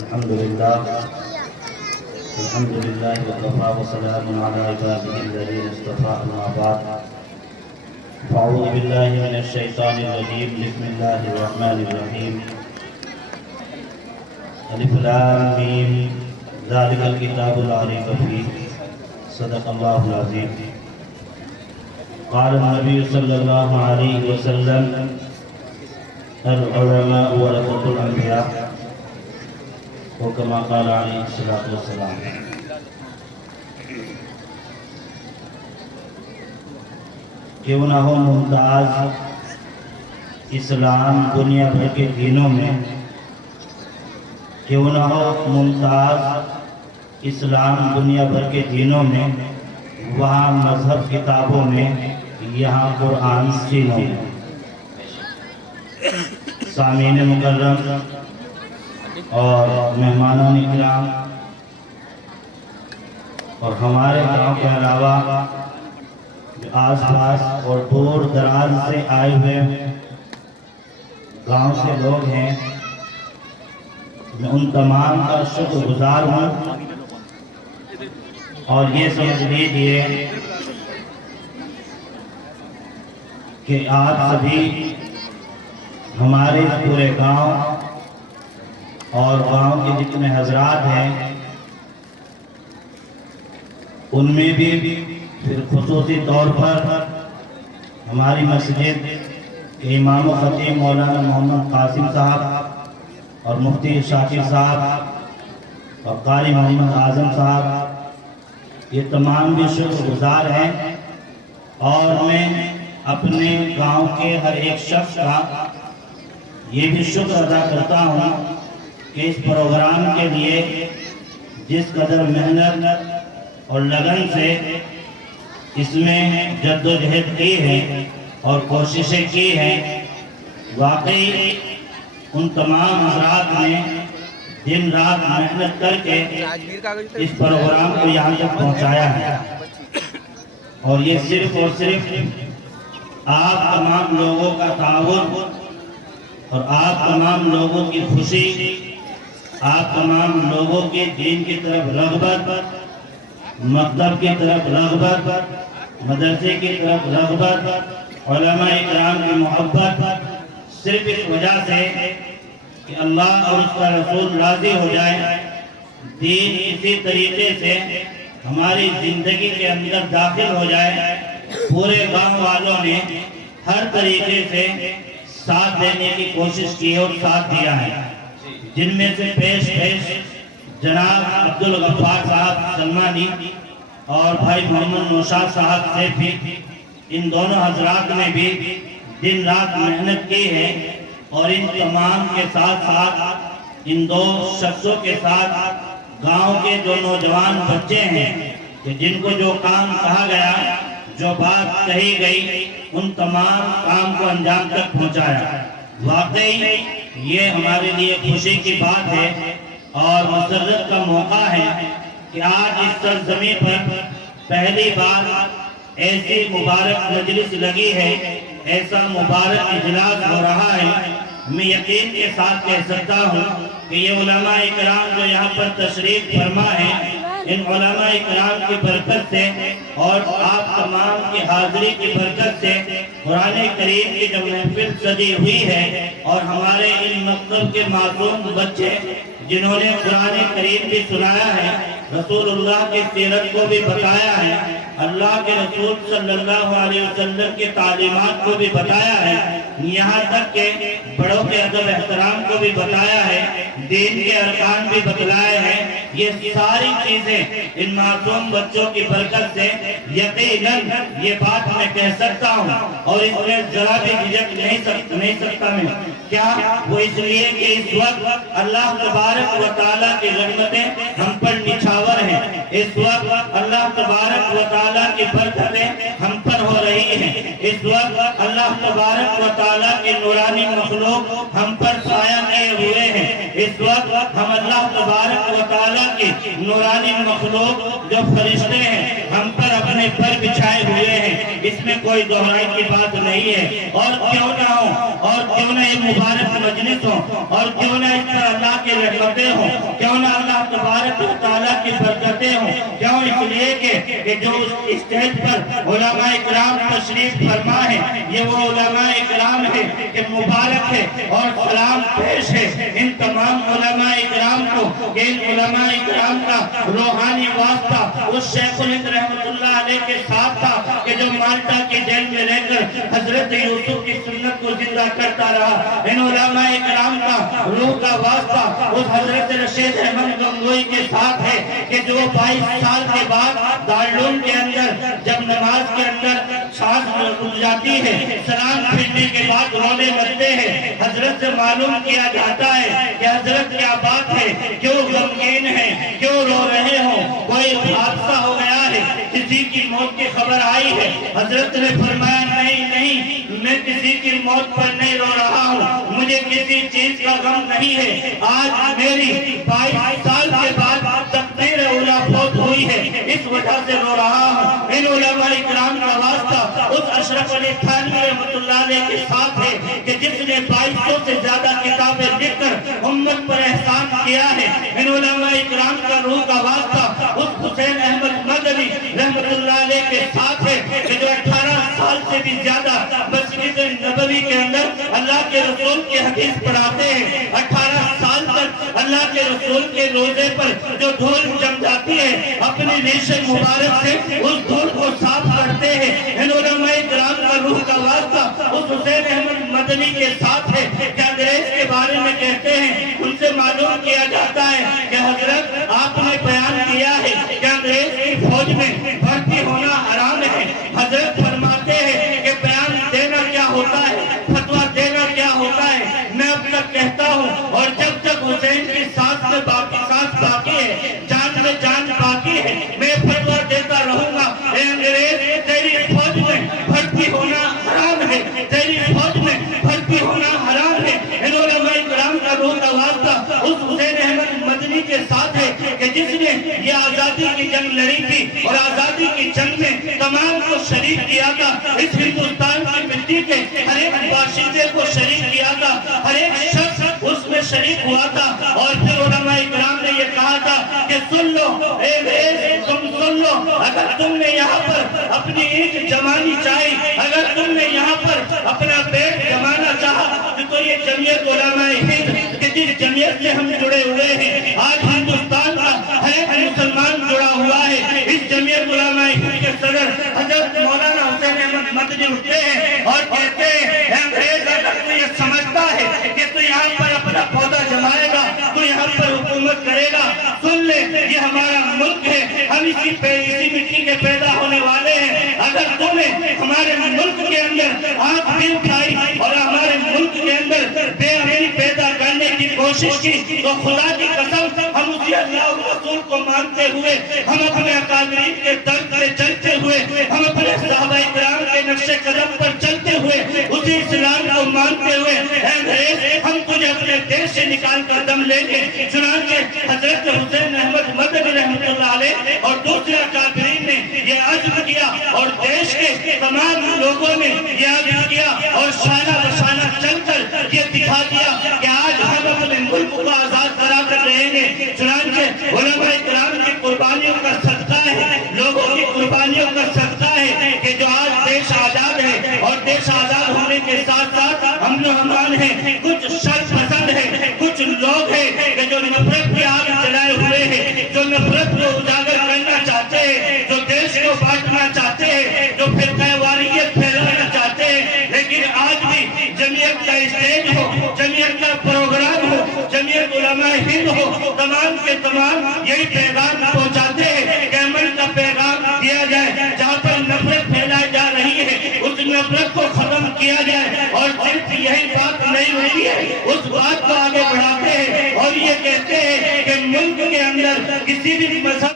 الحمد لله وكفى وسلام على عباده الذين اصطفى أما بعد فأعوذ بالله من الشيطان الرجيم بسم الله الرحمن الرحيم ألف لام ميم ذلك الكتاب لا ريب فيه صدق الله العظيم قال النبي صلى الله عليه وسلم العلماء ورثة الأنبياء وكما قال عليه الصلاة والسلام۔ کیوں نہ ہو ممتاز اسلام دنیا بھر کے دینوں میں، کیوں نہ ہو ممتاز اسلام دنیا بھر کے دینوں میں، وہاں مذہب کتابوں میں، یہاں قرآن سینوں میں۔ سامعین مکرم اور مہمانان اکرام اور ہمارے گاؤں کے علاوہ آس پاس اور دور دراز سے آئے ہوئے گاؤں سے لوگ ہیں، میں ان تمام کا شکر گزار ہوں اور یہ سمجھ لیجئے کہ آپ سبھی ہمارے پورے گاؤں اور گاؤں کے جتنے حضرات ہیں ان میں بھی پھر خصوصی طور پر ہماری مسجد کے امام و خطیب مولانا محمد قاسم صاحب اور مفتی شاکر صاحب اور قاری محمد اعظم صاحب، یہ تمام بھی شکر گزار ہیں، اور میں اپنے گاؤں کے ہر ایک شخص کا یہ بھی شکر ادا کرتا ہوں کہ اس پروگرام کے لیے جس قدر محنت اور لگن سے اس میں جد و جہد کی ہے اور کوششیں کی ہیں، واقعی ان تمام حضرات نے دن رات محنت کر کے اس پروگرام کو یہاں تک پہنچایا ہے، اور یہ صرف اور صرف آپ تمام لوگوں کا تعاون اور آپ تمام لوگوں کی خوشی، آپ تمام لوگوں کے دین کی طرف رغبت، مکتب کی طرف رغبت، مدرسے کی طرف رغبت، علماء اکرام کی محبت، صرف اس وجہ سے کہ اللہ اور اس کا رسول راضی ہو جائے، دین اسی طریقے سے ہماری زندگی کے اندر داخل ہو جائے، پورے گاؤں والوں نے ہر طریقے سے ساتھ دینے کی کوشش کی اور ساتھ دیا ہے، جن میں سے پیش جناب عبدالغفار صاحب سلمانی اور بھائی محمد نوشاد صاحب سے بھی، ان دونوں حضرات نے بھی دن رات محنت کی ہے، اور ان تمام کے ساتھ ساتھ ان دو شخصوں کے ساتھ گاؤں کے جو نوجوان بچے ہیں کہ جن کو جو کام کہا گیا، جو بات کہی گئی، ان تمام کام کو انجام تک پہنچایا۔ واقعی یہ ہمارے لیے خوشی کی بات ہے اور مسرت کا موقع ہے کہ آج اس سرزمین پر پہلی بار ایسی مبارک مجلس لگی ہے، ایسا مبارک اجلاس ہو رہا ہے۔ میں یقین کے ساتھ کہہ سکتا ہوں کہ یہ علماء اکرام جو یہاں پر تشریف فرما ہے، ان علماء اکرام کی برکت سے اور آپ تمام کی حاضری کی برکت سے قرآن کریم کی جو محفل سجی ہوئی ہے، اور ہمارے ان مکتب کے معصوم بچے جنہوں نے قرآن کریم بھی سنایا ہے، رسول اللہ کی سیرت کو بھی بتایا ہے، اللہ کے رسول صلی اللہ علیہ وسلم کی تعلیمات کو بھی بتایا ہے، یہاں تک کہ بڑوں کے ادب احترام کو بھی بتایا ہے، دین کے ارکان بھی بتلائے ہیں۔ یہ ساری چیزیں ان معصوم بچوں کی برکت سے یقیناً یہ بات میں کہہ سکتا ہوں، اور اس میں ذرا بھی جھجک نہیں سکتا میں، کیا وہ اس لیے کہ اس وقت اللہ تبارک و تعالیٰ کی رحمتیں ہم پر نچھاور ہیں، اس وقت اللہ تبارک و تعالیٰ کی برکتیں ہم پر ہو رہی ہیں، اس وقت اللہ تبارک و تعالیٰ کی نورانی مخلوق ہم پر سایہ کیے ہوئے ہیں، اس اس وقت ہم اللہ تبارک و تعالیٰ کی نورانی مخلوق جو فرشتے ہیں ہم پر اپنے پر بچھائے ہوئے ہیں، اس میں کوئی دہرائی کی بات نہیں ہے۔ اور کیوں نہ ہو، اور کیوں نہ یہ مبارک مجلس ہو، اور کیوں نہ اس پر اللہ کی رحمتیں ہوں، کیوں نہ اللہ تبارک و تعالیٰ کی برکتیں ہوں، کیوں اس لیے کہ جو اسٹیج پر علماء اکرام تشریف فرما ہے یہ وہ علماء اکرام ہے کہ مبارک ہے اور سلام پیش ہے ان تمام علماء اکرام کو کہ ان علماء اکرام کا روحانی واسطہ اس شیخ الہند رحمت اللہ علیہ کے ساتھ تھا کہ جو مالٹا کی جیل میں رہ کر حضرت یوسف کی سنت کو زندہ کرتا رہا۔ ان علماء اکرام کا روح کا واسطہ اس حضرت رشید احمد گنگوئی کے ساتھ ہے کہ جو 22 سال کے بعد دارالعلوم کے اندر جب نماز کے اندر سانس رک جاتی ہے، سلام پھرنے کے بعد رونے لگتے ہیں، حضرت سے معلوم کیا جاتا ہے کہ حضرت کیا بات ہے، کیوں غمگین ہے، کیوں رو رہے ہو، کوئی حادثہ ہو گیا ہے، کسی کی موت کی خبر آئی ہے؟ حضرت نے فرمایا نہیں نہیں، میں کسی کی موت پر نہیں رو رہا ہوں، مجھے کسی چیز کا غم نہیں ہے، آج میری 22 سال کے بعد تقدیر اولا فوت ہوئی ہے، اس وجہ سے رو رہا ہوں۔ ان علماء اکرام کا واسطہ اس اشرف علی تھانوی رحمت اللہ علیہ کے ساتھ ہے کہ جس نے 2200 سے زیادہ کتابیں لکھ کر امت پر احسان کیا ہے۔ ان علماء اکرام کا روح کا واسطہ اس حسین احمد مدنی رحمت اللہ علیہ کے ساتھ ہے کہ جو 18 سال سے بھی زیادہ مسجد نبوی کے اندر اللہ کے رسول کی حدیث پڑھاتے ہیں، 18 سال تک اللہ کے رسول کے روزے پر جو دھول جم جاتی ہے اپنی ریش مبارک سے اس دھول کو صاف کرتے ہیں۔ ان علماء اکرام کا روح کا واسطہ اس حسین احمد مدنی کے ساتھ ہے کہ انگریز کے بارے میں کہتے ہیں، ان سے معلوم کیا جاتا ہے کہ حضرت آپ نے بیان کیا ہے کہ انگریز کی فوج میں بھرتی ہونا حرام ہے۔ حضرت فرماتے ہیں کہ بیان دینا کیا ہوتا ہے، فتویٰ دینا کیا ہوتا ہے، میں اب تک کہتا ہوں اور جب تک حسین کی سانس میں باقی ہے، جان میں جان باقی ہے، میں فتویٰ دیتا رہوں گا۔ اے انگریز، تیری فوج میں بھرتی ہونا حرام ہے، تیری فوج میں بھرتی ہونا حرام ہے۔ ان علماء اکرام کا روح کا واسطہ اس حسین احمد مدنی کے ساتھ ہے کہ جس نے یہ آزادی کی جنگ لڑی تھی اور آزادی کی جنگ میں تمام کو شریک کیا تھا، اس ہندوستان کی مٹی کے ہر ایک باشندے کو شریک کیا تھا، ہر ایک شخص اس میں شریک ہوا تھا۔ اور پھر علماء اکرام نے یہ کہا تھا کہ سن لو اے انگریز، تم سن لو، اگر تم نے یہاں پر اپنی اینٹ جمانی چاہی، اگر تم نے یہاں پر اپنا پیٹ جمانا چاہا تو یہ جمعیت علماء ہند کہ جس جمعیت سے ہم جڑے ہوئے ہیں، آج ہندوستان کا ہر ایک مسلمان جڑا ہوا ہے، اس جمعیت علماء ہند کے صدر حضرت مولانا حسین احمد مدنی اٹھتے ہیں اور کہتے ہیں اے انگریز، اگر تو یہ سمجھتا ہے کہ تو یہاں پر اپنا پودا جمائے گا، تو یہاں پر حکومت کرے گا، سن لے یہ ہمارا ملک ہے، ہم اسی مٹی کے پیدا ہونے والے ہیں۔ اگر تم نے ہمارے ملک کے اندر آنکھ بھی اٹھائی اور ہمارے ملک کے اندر بے امنی پیدا کرنے کی کوشش کی تو خدا کی قسم ہم اسی اللہ رسول کو مانتے ہوئے، ہم اپنے اکابرین کے درد سے چلتے ہوئے، ہم اپنے صحابہ کرام کے نقش قدم پر چلتے ہوئے، اسی اسلام کو مانتے ہوئے اے انگریز، ہم تجھے اپنے دیش سے نکال کر دم لیں گے۔ چنانچہ حضرت حسین احمد مدنی رحمت اللہ علیہ اور دوسرے اکابرین نے یہ عزم کیا اور دیش کے تمام لوگوں نے یہ عزم کیا اور شانہ بشانہ چل کر یہ دکھا دیا کہ آج ہم اپنے ملک کو آزاد کرا کر رہیں گے۔ چنانچہ علماء اکرام کی قربانیوں کا صدقہ ہے، لوگوں کی قربانیوں کا صدقہ ہے کہ جو آج دیش آزاد ہے، اور دیش آزاد ہونے کے ساتھ ساتھ امن و امان ہے۔ کچھ شر پسند ہے، کچھ لوگ ہیں کہ جو نفرت کی آگ جلائے ہوئے ہیں، جو نفرت کو اجاگر کرنا چاہتے ہیں، جو دیش کو بانٹنا چاہتے ہیں، جو فرقہ واریت پھیلانا چاہتے ہیں۔ لیکن آج بھی جمعیت کا اسٹیج ہو، جمعیت کا پروگرام ہو، جمعیت علماء ہند ہو، تمام کے تمام یہی پیغام پہنچاتے ہیں کہ امن کا پیغام دیا جائے، جہاں پر نفرت پھیلائی جا رہی ہے اس نفرت کو ختم کیا جائے۔ اور صرف یہی بات نہیں ہوتی ہے، اس بات کو آگے بڑھاتے ہیں اور یہ کہتے ہیں کہ ملک کے اندر کسی بھی مذہب